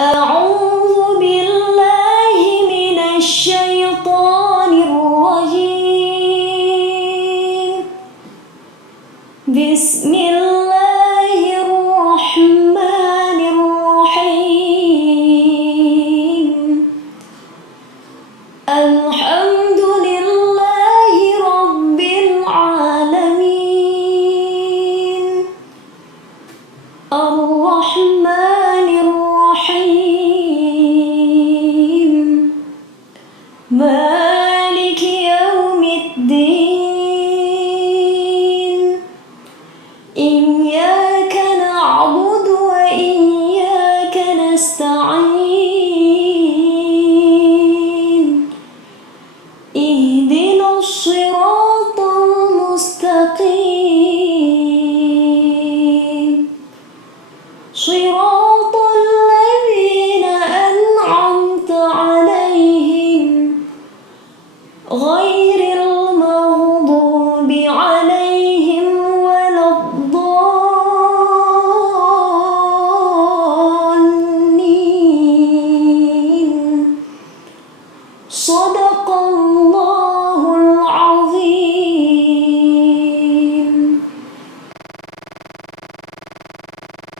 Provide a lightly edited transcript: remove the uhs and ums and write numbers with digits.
أعوذ بالله من الشيطان الرجيم. بسم الله الرحمن الرحيم. الحمد لله رب العالمين. الرحمن الرحيم. مالك يوم الدين. إياك نعبد وإياك نستعين. اهدنا الصراط المستقيم. صراط الذين أنعمت عليهم غير المغضوب عليهم ولا الضالين. صدق الله